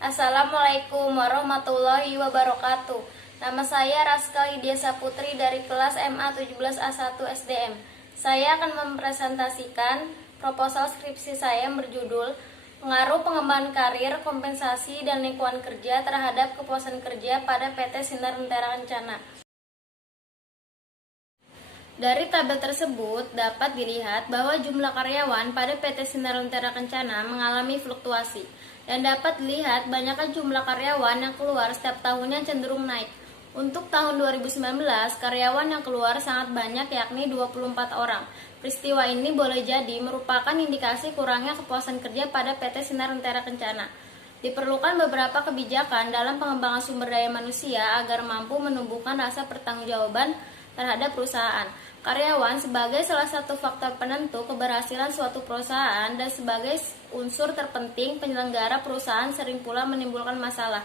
Assalamualaikum warahmatullahi wabarakatuh. Nama saya Raska Lydia Saputri dari kelas MA 17A1 SDM. Saya akan mempresentasikan proposal skripsi saya yang berjudul Pengaruh Pengembangan Karir, Kompensasi, dan Lingkungan Kerja terhadap Kepuasan Kerja pada PT Sinar Lentera Kencana. Dari tabel tersebut dapat dilihat bahwa jumlah karyawan pada PT Sinar Lentera Kencana mengalami fluktuasi dan dapat dilihat banyaknya jumlah karyawan yang keluar setiap tahunnya cenderung naik. Untuk tahun 2019, karyawan yang keluar sangat banyak yakni 24 orang. Peristiwa ini boleh jadi merupakan indikasi kurangnya kepuasan kerja pada PT Sinar Lentera Kencana. Diperlukan beberapa kebijakan dalam pengembangan sumber daya manusia agar mampu menumbuhkan rasa pertanggungjawaban terhadap perusahaan. Karyawan sebagai salah satu faktor penentu keberhasilan suatu perusahaan dan sebagai unsur terpenting penyelenggara perusahaan sering pula menimbulkan masalah.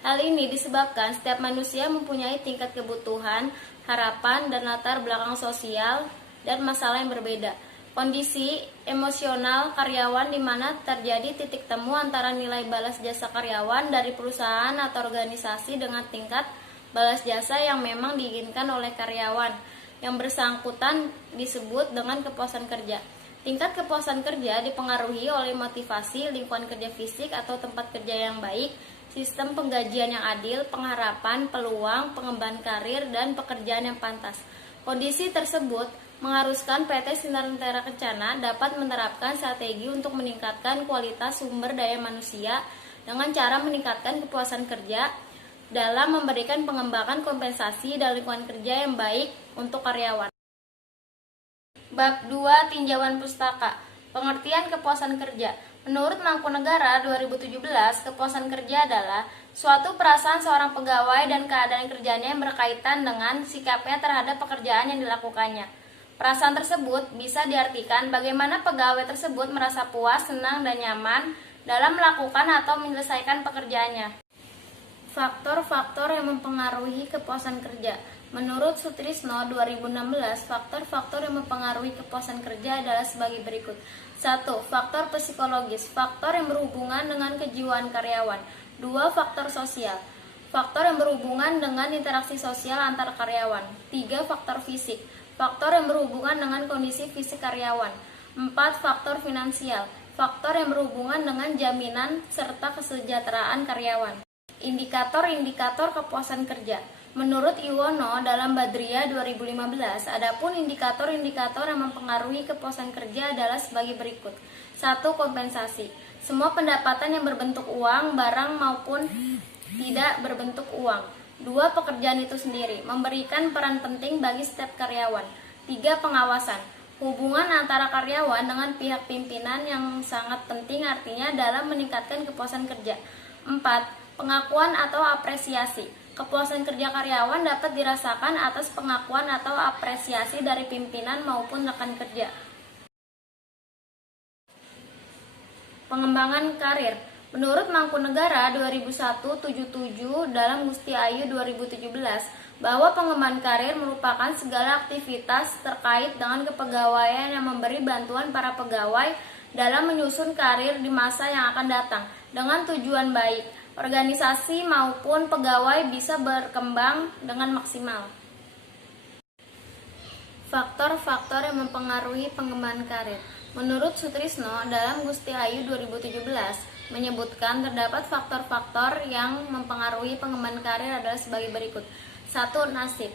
Hal ini disebabkan setiap manusia mempunyai tingkat kebutuhan, harapan, dan latar belakang sosial dan masalah yang berbeda. Kondisi emosional karyawan di mana terjadi titik temu antara nilai balas jasa karyawan dari perusahaan atau organisasi dengan tingkat balas jasa yang memang diinginkan oleh karyawan yang bersangkutan disebut dengan kepuasan kerja. Tingkat kepuasan kerja dipengaruhi oleh motivasi, lingkungan kerja fisik atau tempat kerja yang baik, sistem penggajian yang adil, pengharapan, peluang, pengembangan karir, dan pekerjaan yang pantas. Kondisi tersebut mengharuskan PT Sinar Lentera Kencana dapat menerapkan strategi untuk meningkatkan kualitas sumber daya manusia dengan cara meningkatkan kepuasan kerja dalam memberikan pengembangan kompensasi dan lingkungan kerja yang baik untuk karyawan. Bab 2 Tinjauan Pustaka. Pengertian kepuasan kerja. Menurut Mangkunegara 2017, kepuasan kerja adalah suatu perasaan seorang pegawai dan keadaan kerjanya yang berkaitan dengan sikapnya terhadap pekerjaan yang dilakukannya. Perasaan tersebut bisa diartikan bagaimana pegawai tersebut merasa puas, senang, dan nyaman dalam melakukan atau menyelesaikan pekerjaannya. Faktor-faktor yang mempengaruhi kepuasan kerja. Menurut Sutrisno 2016, faktor-faktor yang mempengaruhi kepuasan kerja adalah sebagai berikut. 1. Faktor psikologis, faktor yang berhubungan dengan kejiwaan karyawan. 2. Faktor sosial, faktor yang berhubungan dengan interaksi sosial antar karyawan. 3. Faktor fisik, faktor yang berhubungan dengan kondisi fisik karyawan. 4. Faktor finansial, faktor yang berhubungan dengan jaminan serta kesejahteraan karyawan. Indikator-indikator kepuasan kerja. Menurut Iwono dalam Badria 2015, adapun indikator-indikator yang mempengaruhi kepuasan kerja adalah sebagai berikut. 1. Kompensasi. Semua pendapatan yang berbentuk uang, barang maupun tidak berbentuk uang. 2. Pekerjaan itu sendiri, memberikan peran penting bagi setiap karyawan. 3. Pengawasan. Hubungan antara karyawan dengan pihak pimpinan yang sangat penting artinya dalam meningkatkan kepuasan kerja. 4. Pengakuan atau apresiasi. Kepuasan kerja karyawan dapat dirasakan atas pengakuan atau apresiasi dari pimpinan maupun rekan kerja. Pengembangan karir. Menurut Mangkunegara 2001-77 dalam Gusti Ayu 2017, bahwa pengembangan karir merupakan segala aktivitas terkait dengan kepegawaian yang memberi bantuan para pegawai dalam menyusun karir di masa yang akan datang dengan tujuan baik. Organisasi maupun pegawai bisa berkembang dengan maksimal. Faktor-faktor yang mempengaruhi pengembangan karir. Menurut Sutrisno dalam Gusti Ayu 2017 menyebutkan terdapat faktor-faktor yang mempengaruhi pengembangan karir adalah sebagai berikut. 1. Nasib.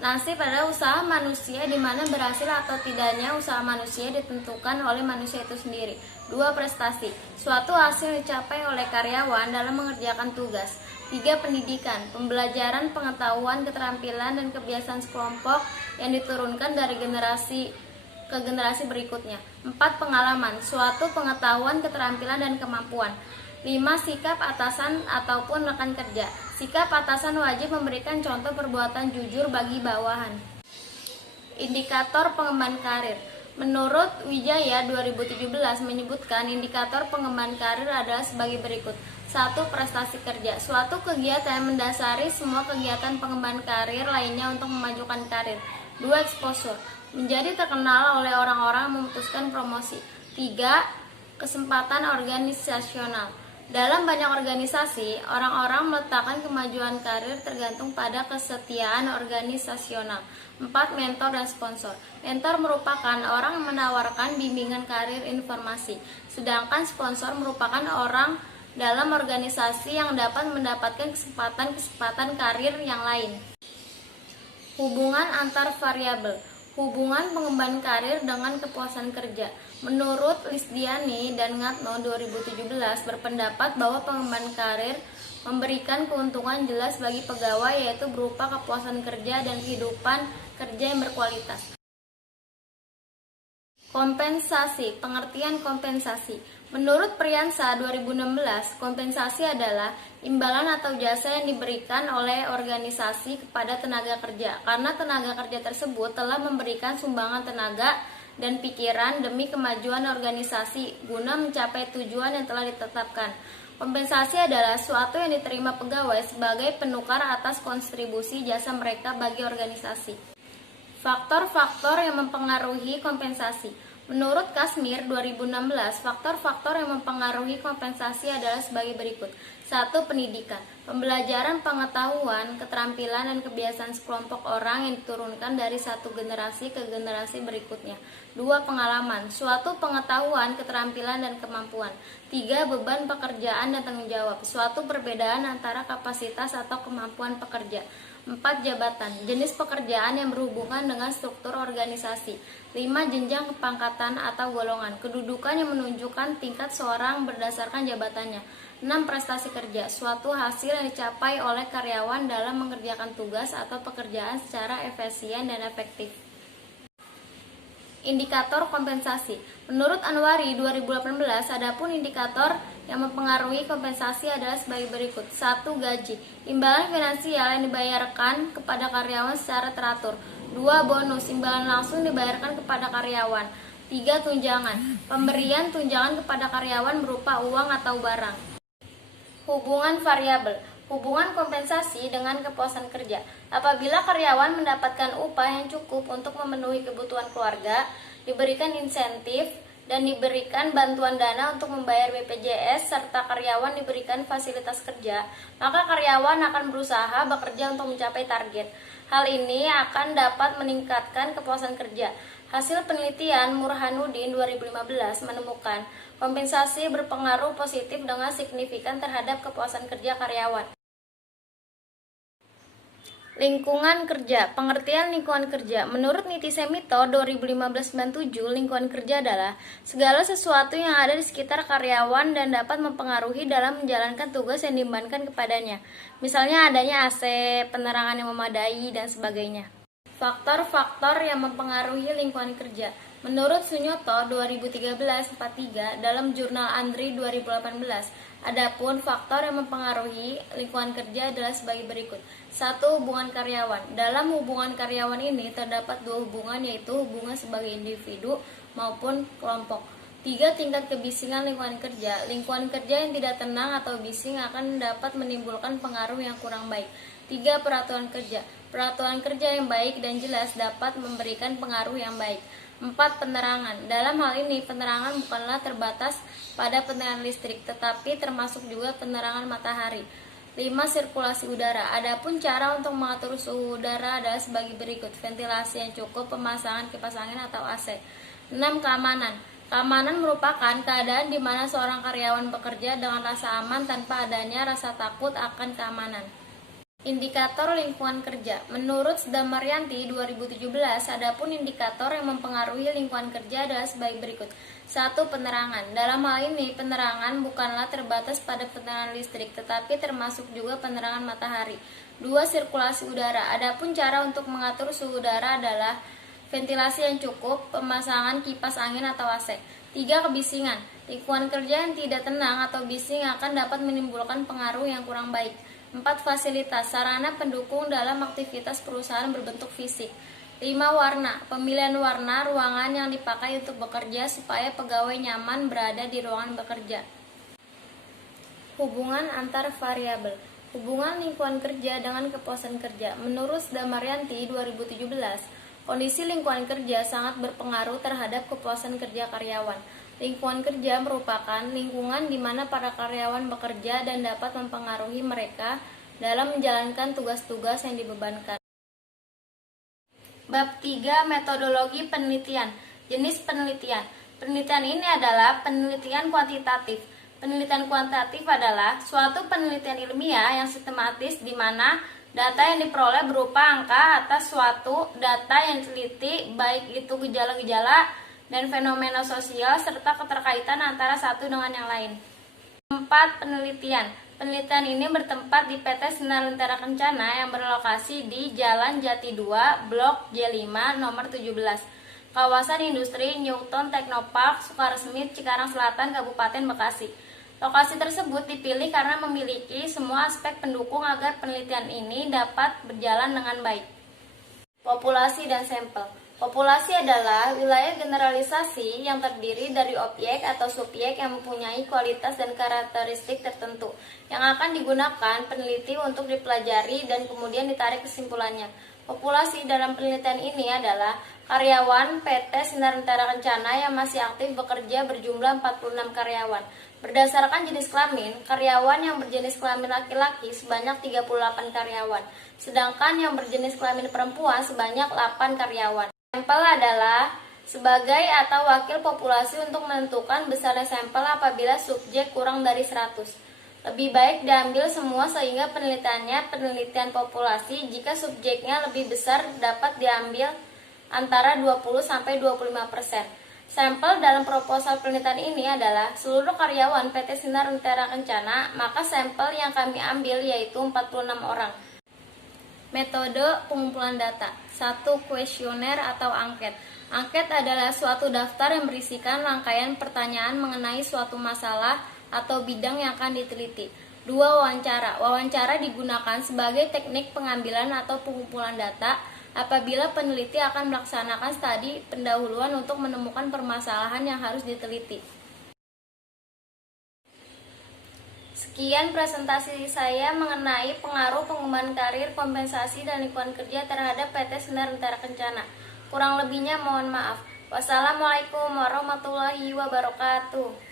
Nasib adalah usaha manusia di mana berhasil atau tidaknya usaha manusia ditentukan oleh manusia itu sendiri. 2. Prestasi, suatu hasil dicapai oleh karyawan dalam mengerjakan tugas. 3. Pendidikan, pembelajaran, pengetahuan, keterampilan, dan kebiasaan sekelompok yang diturunkan dari generasi ke generasi berikutnya. 4. Pengalaman, suatu pengetahuan, keterampilan, dan kemampuan. 5. Sikap atasan ataupun rekan kerja. Sikap atasan wajib memberikan contoh perbuatan jujur bagi bawahan. Indikator pengembangan karir. Menurut Wijaya 2017 menyebutkan indikator pengembangan karir adalah sebagai berikut. 1. Prestasi kerja, suatu kegiatan yang mendasari semua kegiatan pengembangan karir lainnya untuk memajukan karir. 2. Exposure, menjadi terkenal oleh orang-orang memutuskan promosi. 3. Kesempatan organisasional, Dalam banyak organisasi, orang-orang meletakkan kemajuan karir tergantung pada kesetiaan organisasional. 4. Mentor dan sponsor. Mentor merupakan orang yang menawarkan bimbingan karir informasi, sedangkan sponsor merupakan orang dalam organisasi yang dapat mendapatkan kesempatan karir yang lain. Hubungan antar variabel. Hubungan pengembangan karir dengan kepuasan kerja. Menurut Lisdiani dan Ngatno 2017 berpendapat bahwa pengembangan karir memberikan keuntungan jelas bagi pegawai, yaitu berupa kepuasan kerja dan kehidupan kerja yang berkualitas. Kompensasi. Pengertian kompensasi. Menurut Priyansa 2016, kompensasi adalah imbalan atau jasa yang diberikan oleh organisasi kepada tenaga kerja karena tenaga kerja tersebut telah memberikan sumbangan tenaga dan pikiran demi kemajuan organisasi guna mencapai tujuan yang telah ditetapkan. Kompensasi adalah suatu yang diterima pegawai sebagai penukar atas kontribusi jasa mereka bagi organisasi. Faktor-faktor yang mempengaruhi kompensasi. Menurut Kasmir 2016, faktor-faktor yang mempengaruhi kompensasi adalah sebagai berikut. 1. Pendidikan. Pembelajaran pengetahuan, keterampilan, dan kebiasaan sekelompok orang yang diturunkan dari satu generasi ke generasi berikutnya. 2. Pengalaman. Suatu pengetahuan, keterampilan, dan kemampuan. 3. Beban pekerjaan dan tanggung jawab. Suatu perbedaan antara kapasitas atau kemampuan pekerja. 4. Jabatan. Jenis pekerjaan yang berhubungan dengan struktur organisasi. 5. Jenjang kepangkatan atau golongan. Kedudukan yang menunjukkan tingkat seorang berdasarkan jabatannya. 6. Prestasi kerja. Suatu hasil yang dicapai oleh karyawan dalam mengerjakan tugas atau pekerjaan secara efisien dan efektif. Indikator kompensasi. Menurut Anwari 2018, adapun indikator yang mempengaruhi kompensasi adalah sebagai berikut. 1. Gaji. Imbalan finansial yang dibayarkan kepada karyawan secara teratur. 2. Bonus. Imbalan langsung dibayarkan kepada karyawan. 3. Tunjangan. Pemberian tunjangan kepada karyawan berupa uang atau barang. Hubungan variabel. Hubungan kompensasi dengan kepuasan kerja. Apabila karyawan mendapatkan upah yang cukup untuk memenuhi kebutuhan keluarga, diberikan insentif, dan diberikan bantuan dana untuk membayar BPJS, serta karyawan diberikan fasilitas kerja, maka karyawan akan berusaha bekerja untuk mencapai target. Hal ini akan dapat meningkatkan kepuasan kerja. Hasil penelitian Burhanuddin 2015 menemukan kompensasi berpengaruh positif dengan signifikan terhadap kepuasan kerja karyawan. Lingkungan kerja. Pengertian lingkungan kerja. Menurut Niti Semito 2015-97, lingkungan kerja adalah segala sesuatu yang ada di sekitar karyawan dan dapat mempengaruhi dalam menjalankan tugas yang diembankan kepadanya. Misalnya adanya AC, penerangan yang memadai, dan sebagainya. Faktor-faktor yang mempengaruhi lingkungan kerja. Menurut Sunyoto 2013-43 dalam jurnal Andri 2018, adapun faktor yang mempengaruhi lingkungan kerja adalah sebagai berikut. 1. Hubungan karyawan. Dalam hubungan karyawan ini terdapat dua hubungan, yaitu hubungan sebagai individu maupun kelompok. 3. Tingkat kebisingan lingkungan kerja. Lingkungan kerja yang tidak tenang atau bising akan dapat menimbulkan pengaruh yang kurang baik. 3. Peraturan kerja. Peraturan kerja yang baik dan jelas dapat memberikan pengaruh yang baik. 4. Penerangan. Dalam hal ini, penerangan bukanlah terbatas pada penerangan listrik, tetapi termasuk juga penerangan matahari. 5. Sirkulasi udara. Adapun cara untuk mengatur suhu udara adalah sebagai berikut. Ventilasi yang cukup, pemasangan kipas angin atau AC. 6. Keamanan. Keamanan merupakan keadaan di mana seorang karyawan bekerja dengan rasa aman tanpa adanya rasa takut akan keamanan. Indikator lingkungan kerja. Menurut Damaryanti 2017, adapun indikator yang mempengaruhi lingkungan kerja adalah sebagai berikut. 1. Penerangan. Dalam hal ini, penerangan bukanlah terbatas pada penerangan listrik, tetapi termasuk juga penerangan matahari. 2. Sirkulasi udara. Adapun cara untuk mengatur suhu udara adalah ventilasi yang cukup, pemasangan kipas angin atau AC. 3. Kebisingan. Lingkungan kerja yang tidak tenang atau bising akan dapat menimbulkan pengaruh yang kurang baik. 4. Fasilitas, sarana pendukung dalam aktivitas perusahaan berbentuk fisik. 5. Warna, pemilihan warna ruangan yang dipakai untuk bekerja supaya pegawai nyaman berada di ruangan bekerja. Hubungan antar variabel. Hubungan lingkungan kerja dengan kepuasan kerja. Menurut Damaryanti 2017, kondisi lingkungan kerja sangat berpengaruh terhadap kepuasan kerja karyawan. Lingkungan kerja merupakan lingkungan di mana para karyawan bekerja dan dapat mempengaruhi mereka dalam menjalankan tugas-tugas yang dibebankan. Bab 3. Metodologi penelitian. Jenis penelitian. Penelitian ini adalah penelitian kuantitatif. Penelitian kuantitatif adalah suatu penelitian ilmiah yang sistematis di mana data yang diperoleh berupa angka atas suatu data yang diteliti, baik itu gejala-gejala dan fenomena sosial serta keterkaitan antara satu dengan yang lain. 4. Penelitian. Penelitian ini bertempat di PT Sinar Lentera Kencana yang berlokasi di Jalan Jati 2, Blok J5, nomor 17, Kawasan Industri Newton Technopark, Sukaresmi, Cikarang Selatan, Kabupaten Bekasi. Lokasi tersebut dipilih karena memiliki semua aspek pendukung agar penelitian ini dapat berjalan dengan baik. Populasi dan sampel. Populasi adalah wilayah generalisasi yang terdiri dari objek atau subjek yang mempunyai kualitas dan karakteristik tertentu yang akan digunakan peneliti untuk dipelajari dan kemudian ditarik kesimpulannya. Populasi dalam penelitian ini adalah karyawan PT Sinar Lentera Kencana yang masih aktif bekerja berjumlah 46 karyawan. Berdasarkan jenis kelamin, karyawan yang berjenis kelamin laki-laki sebanyak 38 karyawan, sedangkan yang berjenis kelamin perempuan sebanyak 8 karyawan. Sampel adalah sebagai atau wakil populasi untuk menentukan besarnya sampel apabila subjek kurang dari 100. Lebih baik diambil semua sehingga penelitiannya penelitian populasi. Jika subjeknya lebih besar dapat diambil antara 20-25%. Sampel dalam proposal penelitian ini adalah seluruh karyawan PT Sinar Lentera Kencana, maka sampel yang kami ambil yaitu 46 orang. Metode pengumpulan data. 1. Kuesioner atau angket. Angket adalah suatu daftar yang berisikan rangkaian pertanyaan mengenai suatu masalah atau bidang yang akan diteliti. 2. Wawancara. Wawancara digunakan sebagai teknik pengambilan atau pengumpulan data apabila peneliti akan melaksanakan studi pendahuluan untuk menemukan permasalahan yang harus diteliti. Sekian presentasi saya mengenai pengaruh pengembangan karir, kompensasi, dan lingkungan kerja terhadap PT Sinar Lentera Kencana. Kurang lebihnya mohon maaf. Wassalamualaikum warahmatullahi wabarakatuh.